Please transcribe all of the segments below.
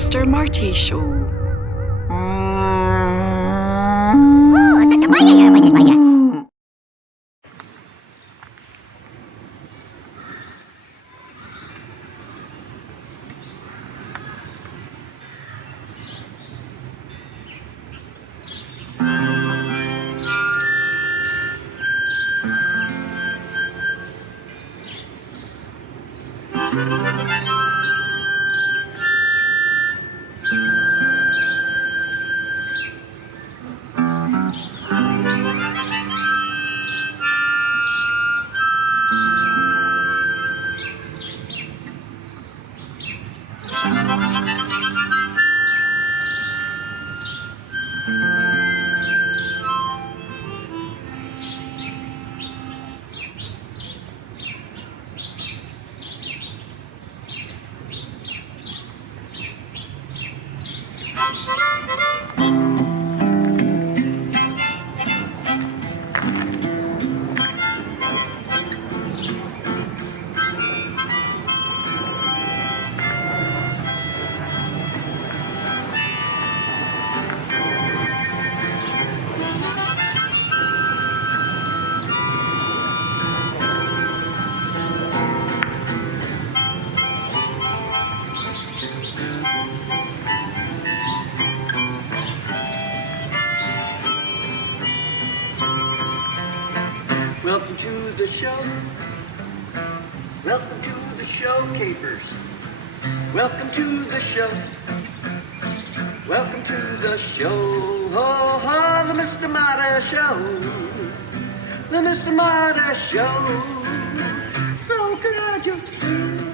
Mr. Marty Show. Welcome to the show. Welcome to the show, capers. Welcome to the show. Welcome to the show. Oh, oh, the Mr. Marty Show. The Mr. Marty Show. So glad you're here.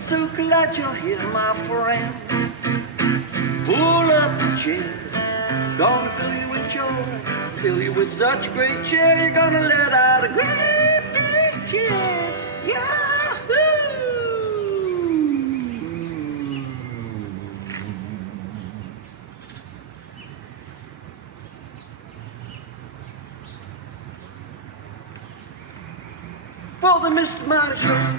So glad you're here, my friend. Pull up the chair. Gonna fill you with joy. Fill you with such great cheer. You're gonna let out a great big cheer. Yahoo! For the Mr. Marty Show.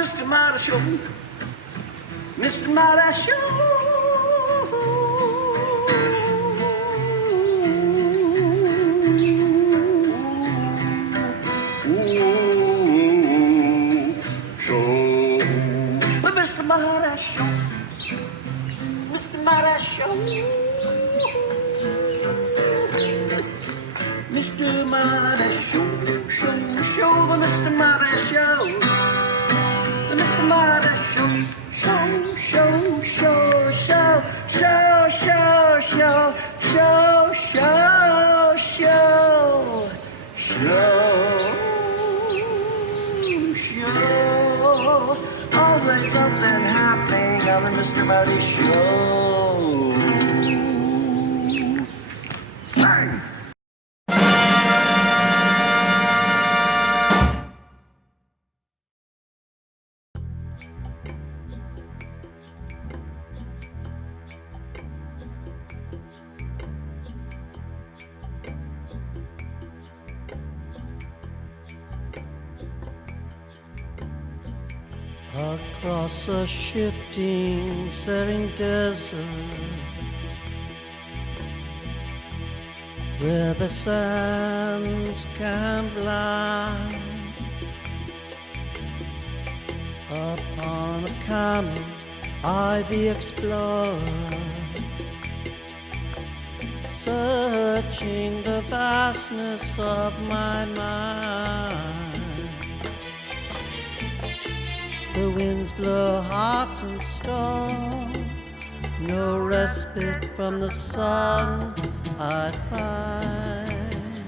Mr. Marty Show. Mr. Marty Show. The Mr. Marty Show. Mr. Marty Show. Mr. Marty Show. Show the Mr. Marty Show. The Mr. Marty Show, show, show, show, show, show, show, show, show, show, show. Always something happening on the Mr. Marty Show. Bang! Across a shifting, setting desert, where the sands can blind, upon a camel I the explorer, searching the vastness of my mind. The winds blow hot and storm, no respite from the sun I find.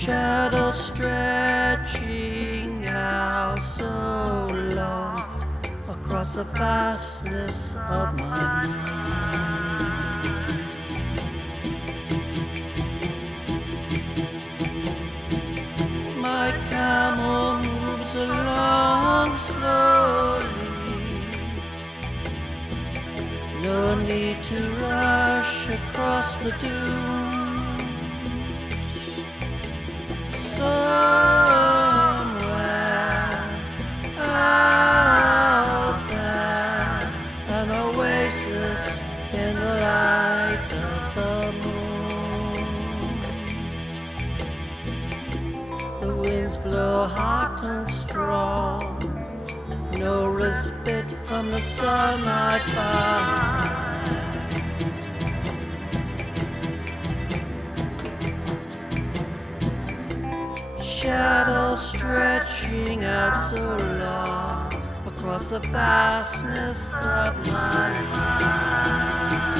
shadow stretching out so long across the vastness of my mind. My camel moves along slowly, no need to rush across the dunes. Somewhere out there, an oasis in the light of the moon. The winds blow hot and strong, no respite from the sun I find. Shadows stretching out so long across the vastness of my mind.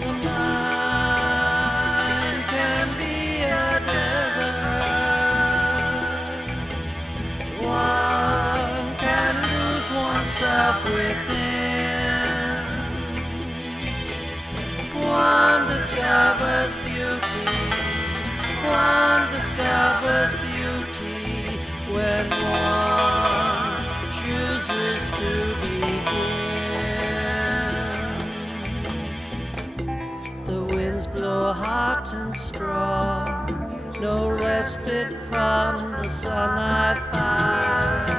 The mind can be a desert. One can lose oneself within. One discovers beauty, one discovers beauty when one chooses to begin. The winds blow hot and strong, no respite from the sun I find.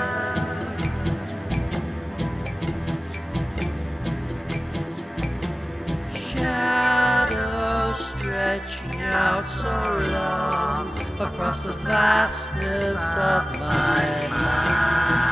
Shadows stretching out so long across the vastness of my mind.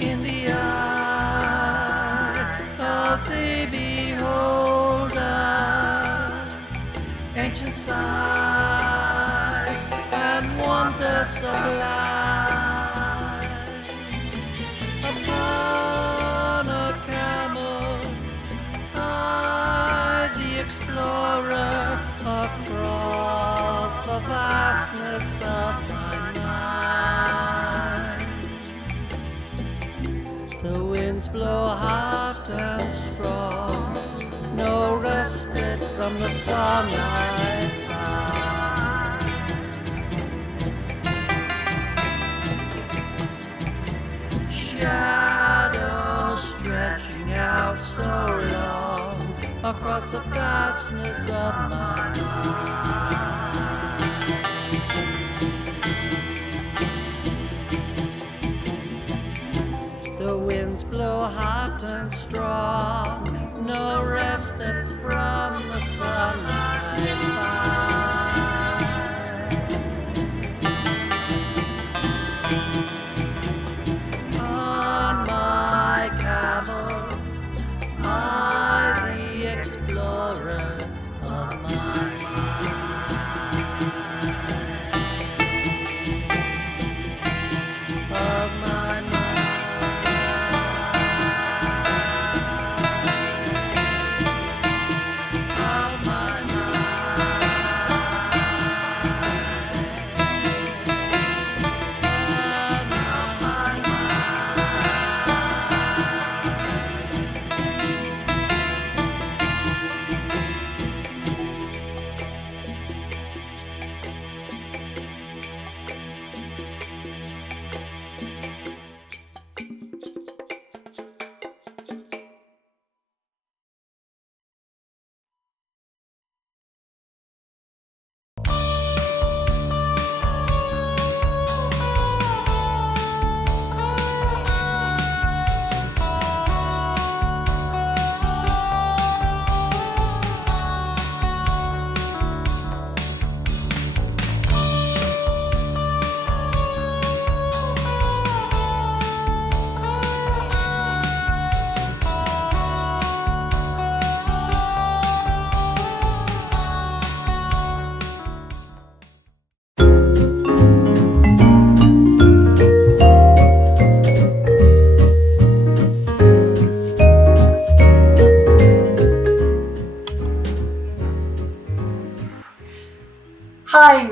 In the eye of the beholder, ancient sights and wonders sublime. Upon a camel, I, the explorer, across the vastness of my mind. The winds blow hot and strong, no respite from the sun I find. Shadows stretching out so long across the vastness of my mind. The winds blow hot and strong, no respite from the sun I find. On my camel, I, the explorer of my mind. Of my mind.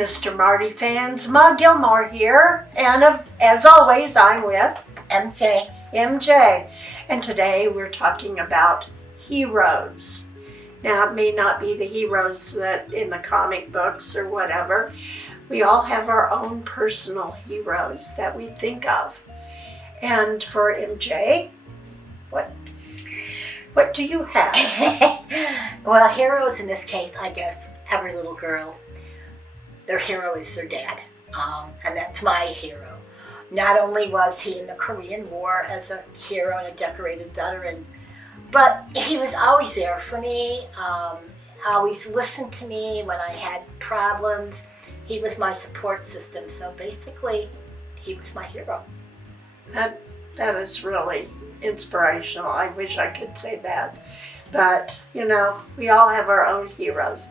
Mr. Marty fans, Ma Gilmore here, and as always, I'm with MJ. And today we're talking about heroes. Now, it may not be the heroes that in the comic books or whatever. We all have our own personal heroes that we think of. And for MJ, what do you have? Well, heroes in this case, I guess every little girl, their hero is their dad. And that's my hero. Not only was he in the Korean War as a hero and a decorated veteran, but he was always there for me, always listened to me when I had problems. He was my support system. So basically, he was my hero. That is really inspirational. I wish I could say that. But, we all have our own heroes.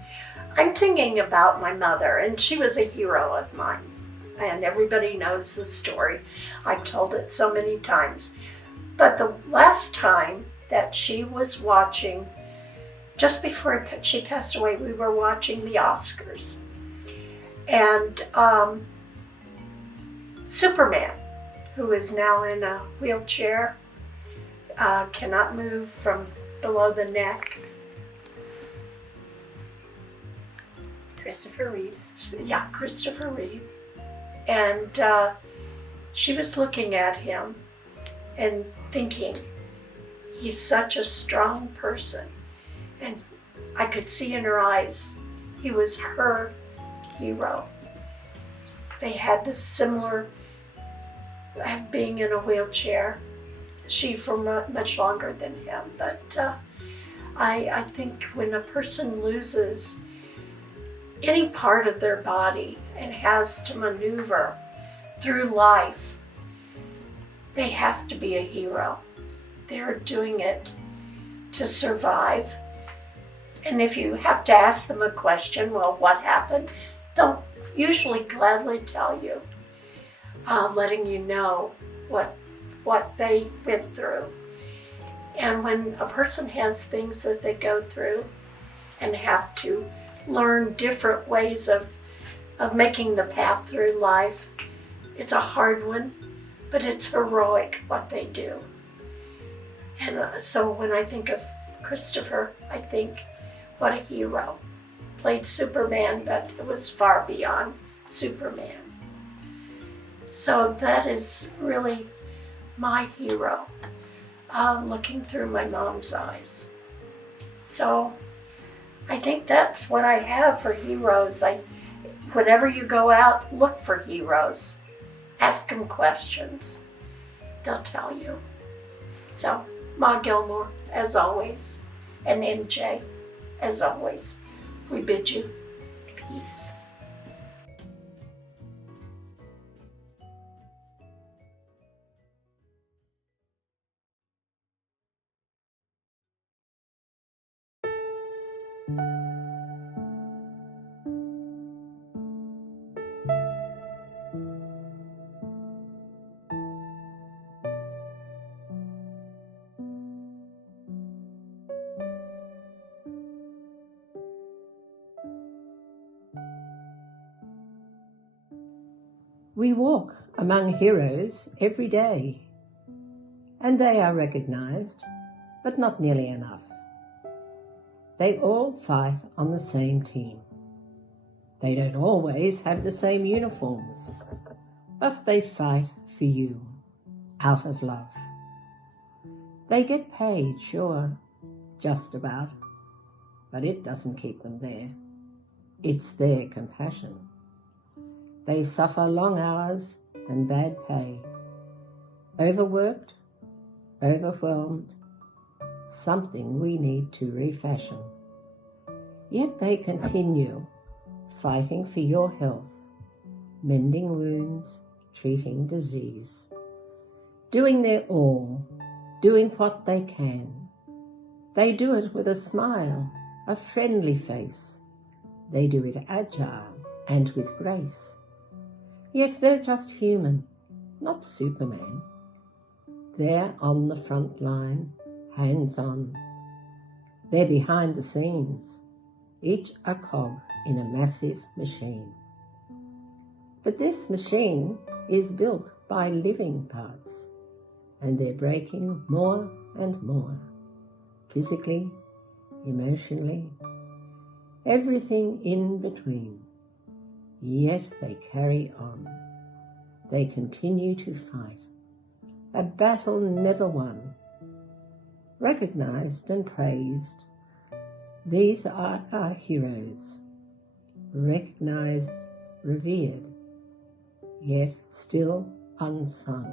I'm thinking about my mother, and she was a hero of mine. And everybody knows the story. I've told it so many times. But the last time that she was watching, just before she passed away, we were watching the Oscars. And Superman, who is now in a wheelchair, cannot move from below the neck. Christopher Reeves. Yeah, Christopher Reeve. And she was looking at him and thinking, he's such a strong person. And I could see in her eyes, he was her hero. They had this similar being in a wheelchair. She for much longer than him. But I think when a person loses any part of their body and has to maneuver through life, they have to be a hero. They're doing it to survive. And if you have to ask them a question, well, what happened? They'll usually gladly tell you, letting you know what they went through. And when a person has things that they go through and have to learn different ways of making the path through life, it's a hard one, but it's heroic what they do. And so when I think of Christopher, I think, what a hero. Played Superman, but it was far beyond Superman. So that is really my hero, looking through my mom's eyes. So I think that's what I have for heroes. Whenever you go out, look for heroes. Ask them questions. They'll tell you. So, Ma Gilmore, as always, and MJ, as always, we bid you peace. We walk among heroes every day, and they are recognized, but not nearly enough. They all fight on the same team. They don't always have the same uniforms, but they fight for you, out of love. They get paid, sure, just about, but it doesn't keep them there. It's their compassion. They suffer long hours and bad pay, overworked, overwhelmed, something we need to refashion. Yet they continue fighting for your health, mending wounds, treating disease, doing their all, doing what they can. They do it with a smile, a friendly face. They do it agile and with grace. Yet they're just human, not Superman. They're on the front line, hands-on. They're behind the scenes, each a cog in a massive machine. But this machine is built by living parts, and they're breaking more and more, physically, emotionally, everything in between. Yet they carry on. They continue to fight. A battle never won. Recognized and praised, these are our heroes. Recognized, revered, yet still unsung.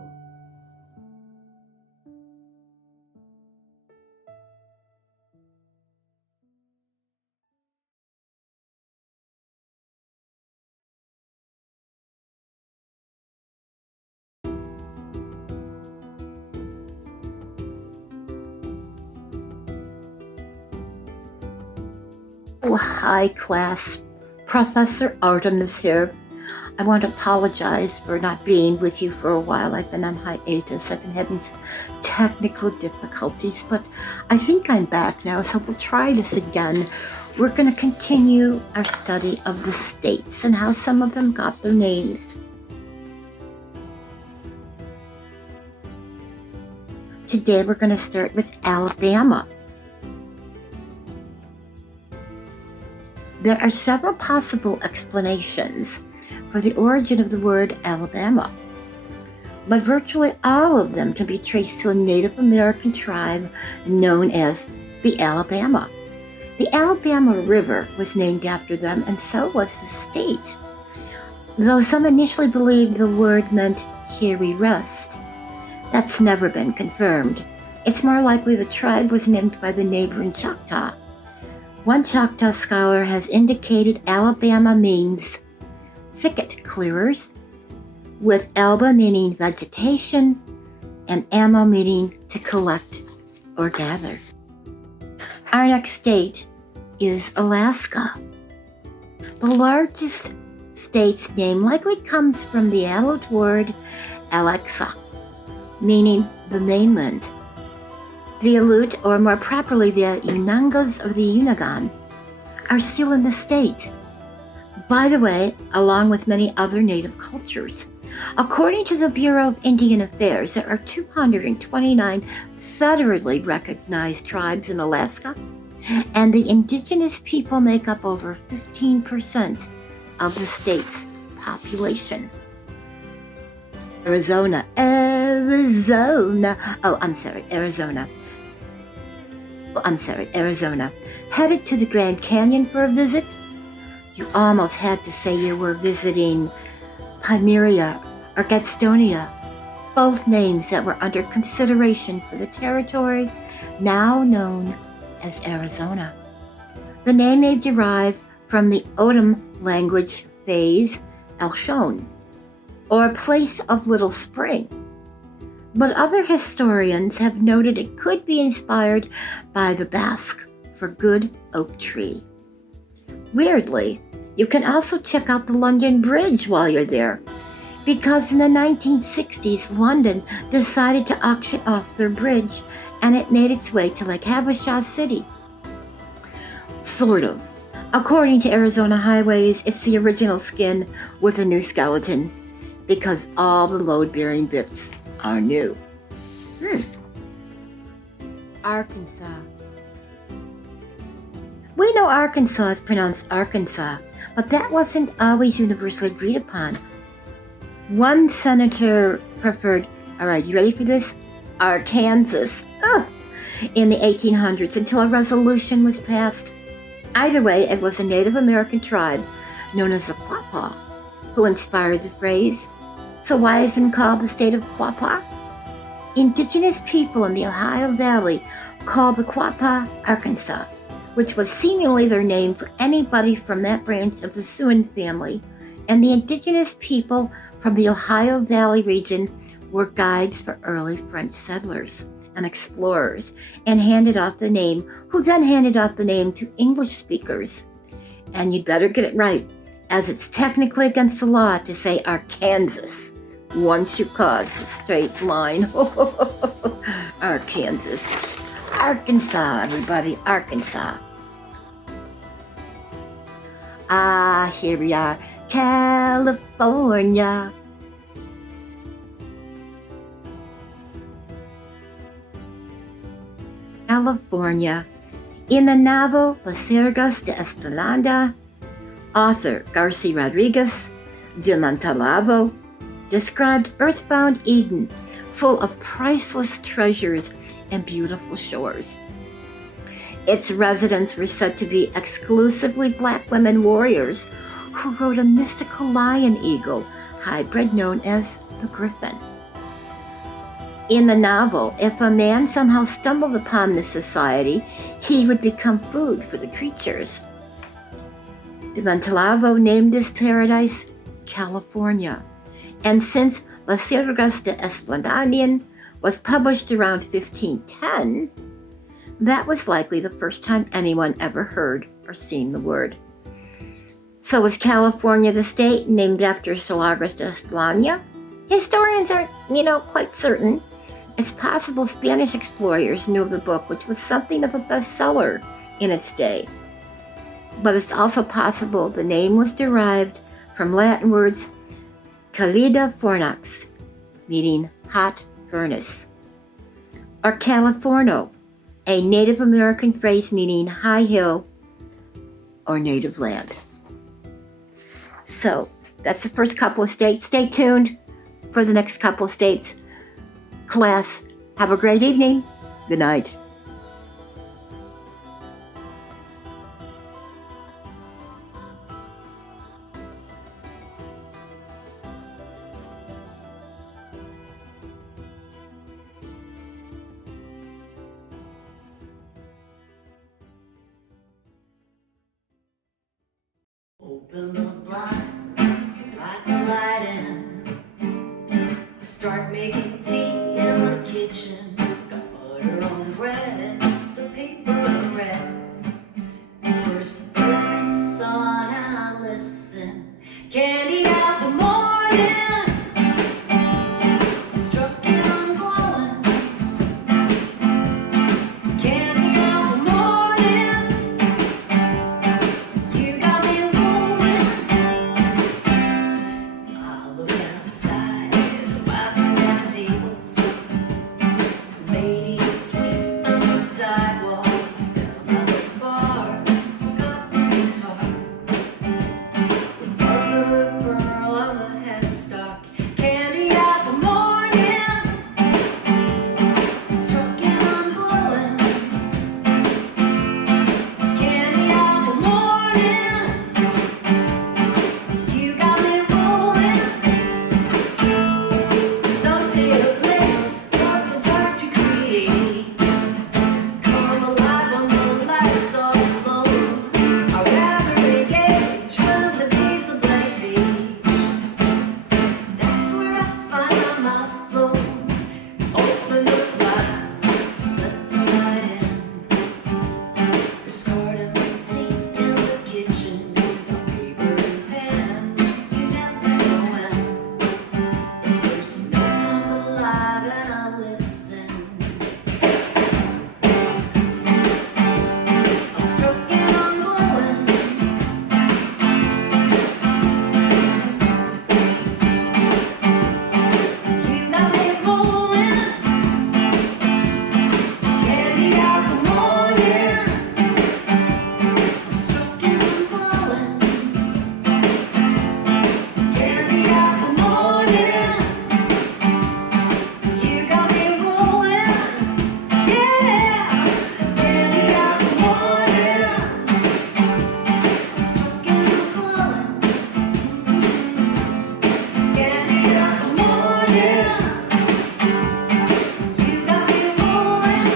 Oh, hi class. Professor Artemis here. I want to apologize for not being with you for a while. I've been on hiatus. I've been having some technical difficulties, but I think I'm back now, so we'll try this again. We're going to continue our study of the states and how some of them got their names. Today we're going to start with Alabama. There are several possible explanations for the origin of the word Alabama, but virtually all of them can be traced to a Native American tribe known as the Alabama. The Alabama River was named after them, and so was the state. Though some initially believed the word meant "here we rest," that's never been confirmed. It's more likely the tribe was named by the neighboring Choctaw. One Choctaw scholar has indicated Alabama means thicket clearers, with Alba meaning vegetation and Ama meaning to collect or gather. Our next state is Alaska. The largest state's name likely comes from the Aleut word Alexa, meaning the mainland. The Aleut, or more properly the Unangas of the Yungan, are still in the state. By the way, along with many other native cultures. According to the Bureau of Indian Affairs, there are 229 federally recognized tribes in Alaska, and the indigenous people make up over 15% of the state's population. Arizona. Arizona. Headed to the Grand Canyon for a visit? You almost had to say you were visiting Pimeria or Gastonia, both names that were under consideration for the territory now known as Arizona. The name may derive from the O'odham language phrase El Shon, or a place of little spring. But other historians have noted it could be inspired by the Basque for good oak tree. Weirdly, you can also check out the London Bridge while you're there, because in the 1960s, London decided to auction off their bridge, and it made its way to Lake Havisham City. Sort of. According to Arizona Highways, it's the original skin with a new skeleton, because all the load-bearing bits are new. Arkansas. We know Arkansas is pronounced Arkansas, but that wasn't always universally agreed upon. One senator preferred, all right, you ready for this? Arkansas. In the 1800s until a resolution was passed. Either way, it was a Native American tribe known as the Quapaw who inspired the phrase. So why isn't it called the state of Quapaw? Indigenous people in the Ohio Valley called the Quapaw Arkansas, which was seemingly their name for anybody from that branch of the Sioux family, and the indigenous people from the Ohio Valley region were guides for early French settlers and explorers, and who then handed off the name to English speakers. And you'd better get it right, as it's technically against the law to say Arkansas once you cross a straight line. Arkansas. Arkansas, everybody, Arkansas. Here we are. California. California. In the novel Placeres de Esplanda, author Garcia Rodriguez de Montalvo described earthbound Eden full of priceless treasures and beautiful shores. Its residents were said to be exclusively black women warriors who rode a mystical lion eagle hybrid known as the Griffin. In the novel, if a man somehow stumbled upon this society, he would become food for the creatures. De Montalvo named this paradise California, and since Placeres de Esplanda was published around 1510, that was likely the first time anyone ever heard or seen the word. So was California the state named after Placeres de Esplanda? Historians aren't, quite certain. It's possible Spanish explorers knew of the book, which was something of a bestseller in its day. But it's also possible the name was derived from Latin words calida fornax, meaning hot furnace, or Californo, a Native American phrase meaning high hill or native land. So that's the first couple of states. Stay tuned for the next couple of states. Class, have a great evening. Good night. Open the blinds, light the light in. Start making tea in the kitchen. Got butter on bread, the paper red. First bright sun and I listen. Candy out the morning. Struck and I'm glowing. Candy out the morning. You got me rolling. I look outside, wiping down tables. Ladies sweeping the sidewalk. Down by the bar, forgot the guitar. With mother of pearl on the headstock. Candy out the morning. Struck and I'm glowing. Candy out the morning. You got me rolling. Some say the place dark and dark to create. Come alive when the lights are low. I'd rather engage when the days are blank page. That's where I find my flow. Open the blinds, let the light in. Discarding my tea in the kitchen. Paper and pen, you never know when. The first note comes alive and I listen. I'm struck and I'm glowing. You got me rolling. Candy out the morning. I'm struck and I'm glowing. Candy out the morning. You got me rolling. Yeah. Candy out the morning. I'm struck and I'm glowing. Candy out the morning. You got me rolling.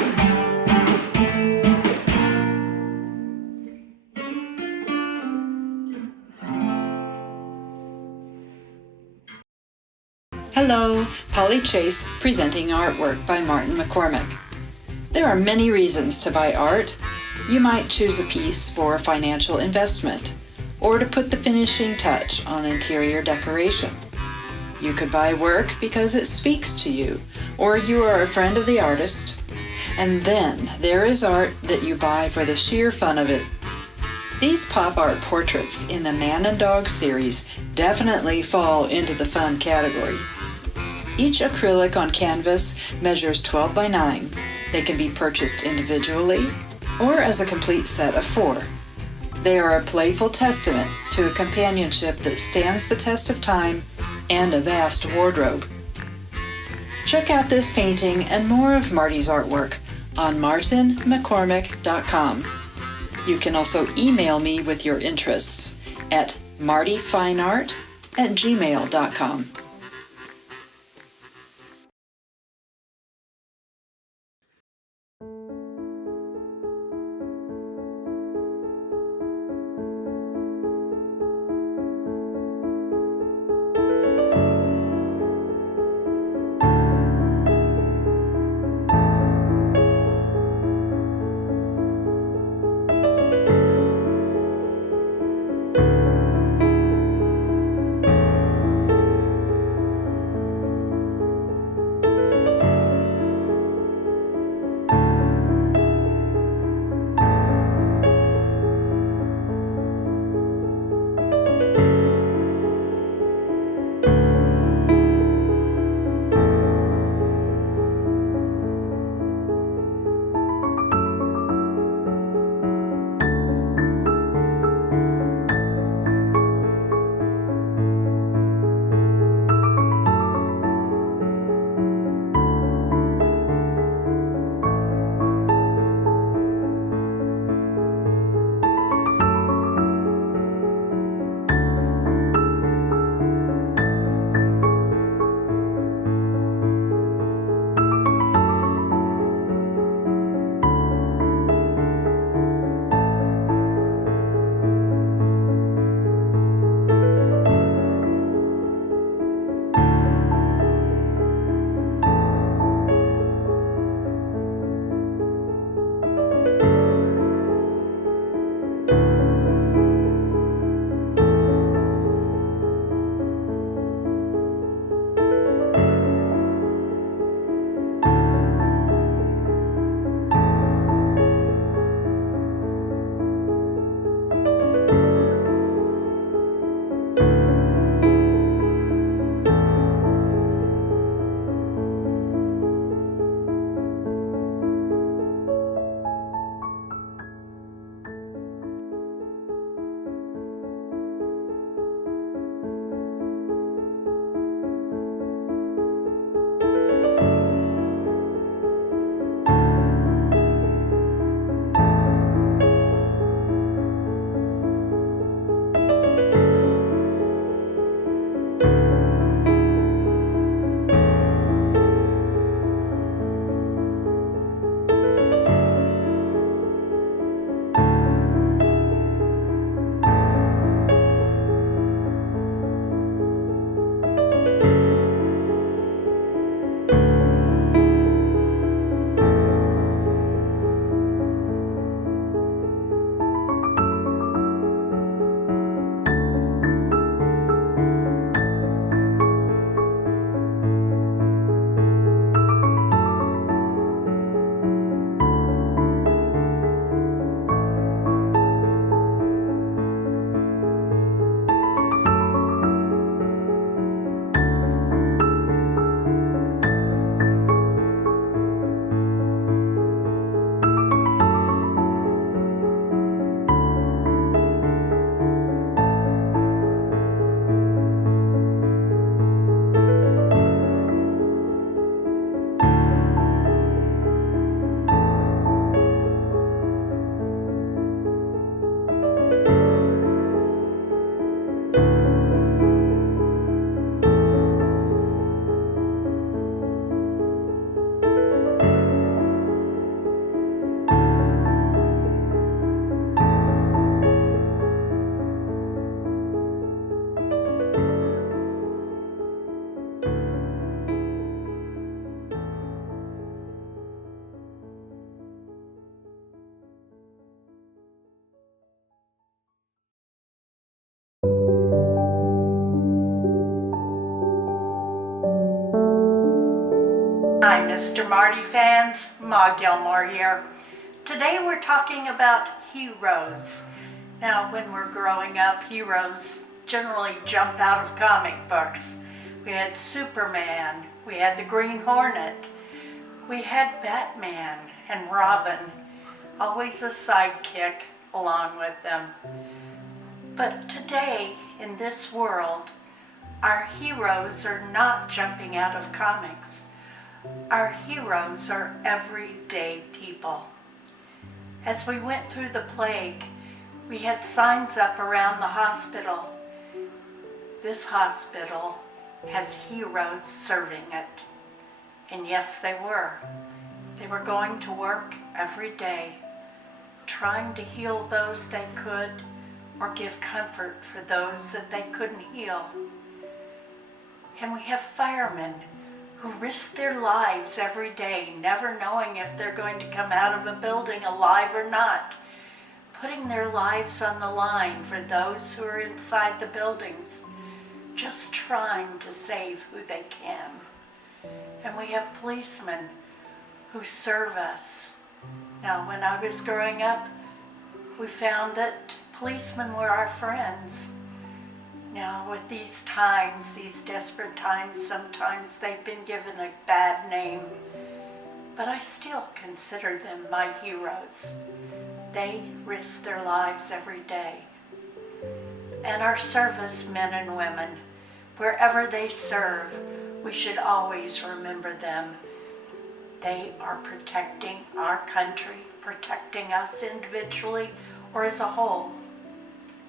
Hello, Polly Chase presenting artwork by Martin McCormick. There are many reasons to buy art. You might choose a piece for financial investment or to put the finishing touch on interior decoration. You could buy work because it speaks to you or you are a friend of the artist. And then there is art that you buy for the sheer fun of it. These pop art portraits in the Man and Dog series definitely fall into the fun category. Each acrylic on canvas measures 12 by 9. They can be purchased individually or as a complete set of 4. They are a playful testament to a companionship that stands the test of time and a vast wardrobe. Check out this painting and more of Marty's artwork on martinmccormick.com. You can also email me with your interests at martyfineart@gmail.com. Hi, Mr. Marty fans. Ma Gilmore here. Today we're talking about heroes. Now, when we're growing up, heroes generally jump out of comic books. We had Superman, we had the Green Hornet, we had Batman and Robin, always a sidekick along with them. But today, in this world, our heroes are not jumping out of comics. Our heroes are everyday people. As we went through the plague, we had signs up around the hospital. This hospital has heroes serving it. And yes, they were. They were going to work every day, trying to heal those they could or give comfort for those that they couldn't heal. And we have firemen who risk their lives every day, never knowing if they're going to come out of a building alive or not, putting their lives on the line for those who are inside the buildings, just trying to save who they can. And we have policemen who serve us. Now, when I was growing up, we found that policemen were our friends. Now, with these times, these desperate times, sometimes they've been given a bad name, but I still consider them my heroes. They risk their lives every day. And our servicemen and women, wherever they serve, we should always remember them. They are protecting our country, protecting us individually or as a whole.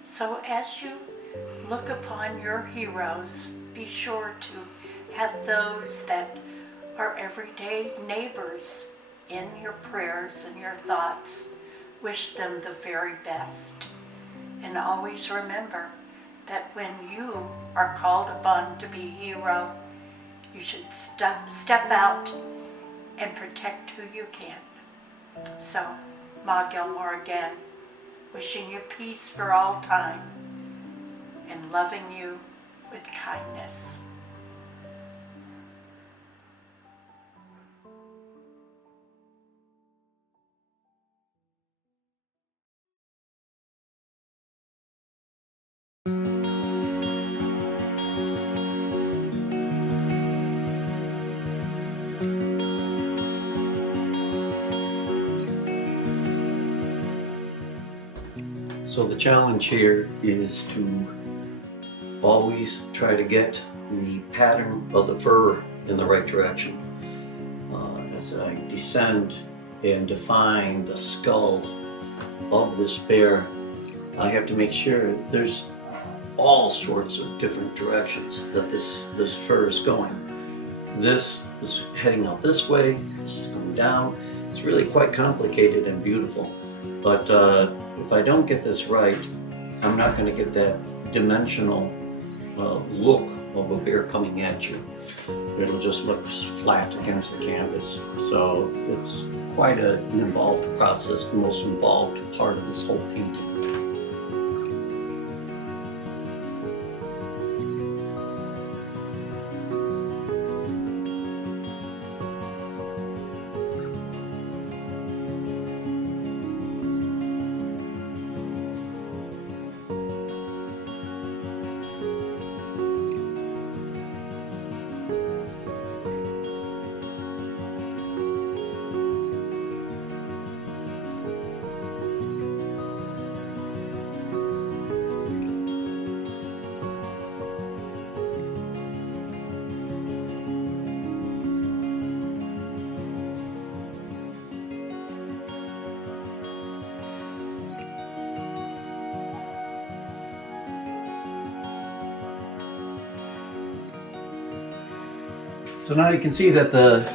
So as you look upon your heroes, be sure to have those that are everyday neighbors in your prayers and your thoughts. Wish them the very best. And always remember that when you are called upon to be a hero, you should step out and protect who you can. So, Ma Gilmore again, wishing you peace for all time and loving you with kindness. So the challenge here is to always try to get the pattern of the fur in the right direction. As I descend and define the skull of this bear, I have to make sure there's all sorts of different directions that this fur is going. This is heading out this way, this is going down. It's really quite complicated and beautiful. But if I don't get this right, I'm not going to get that dimensional look of a bear coming at you. It'll just look flat against the canvas. So it's quite an involved process, the most involved part of this whole painting. So now you can see that the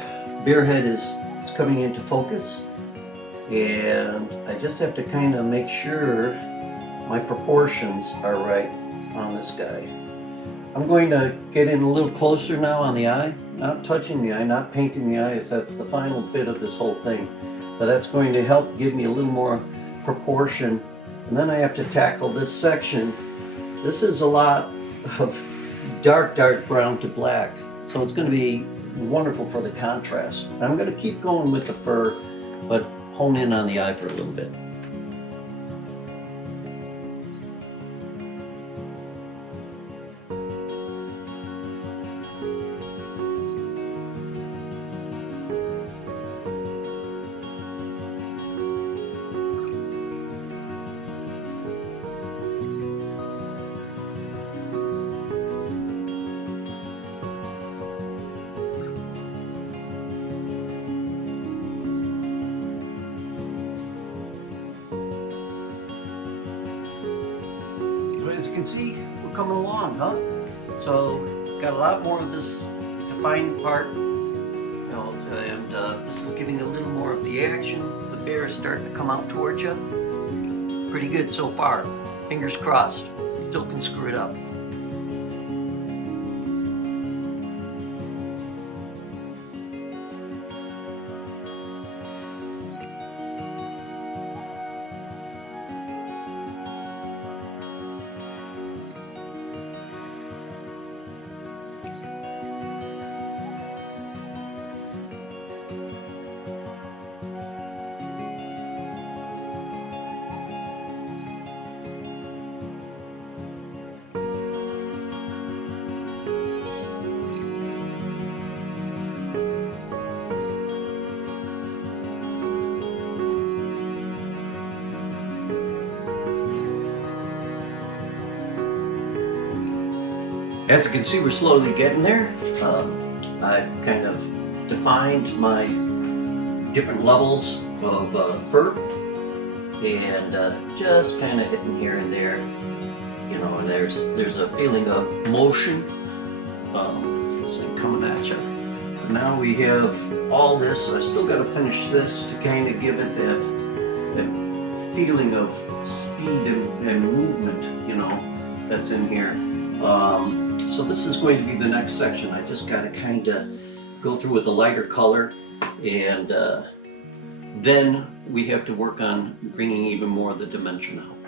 bear head is coming into focus, and I just have to kind of make sure my proportions are right on this guy. I'm going to get in a little closer now on the eye, not touching the eye, not painting the eye, as that's the final bit of this whole thing. But that's going to help give me a little more proportion. And then I have to tackle this section. This is a lot of dark brown to black. So it's going to be wonderful for the contrast. I'm going to keep going with the fur, but hone in on the eye for a little bit. can see, we're coming along, huh? So, got a lot more of this defining part, you know, and this is giving a little more of the action. The bear is starting to come out towards you. Pretty good so far. Fingers crossed. Still can screw it up. As you can see, we're slowly getting there. I've kind of defined my different levels of fur, and just kind of hitting here and there, you know. And there's a feeling of motion. This thing coming at you. Now we have all this. I still got to finish this to kind of give it that feeling of speed and movement, you know, that's in here. So this is going to be the next section. I just got to kind of go through with a lighter color, and then we have to work on bringing even more of the dimension out.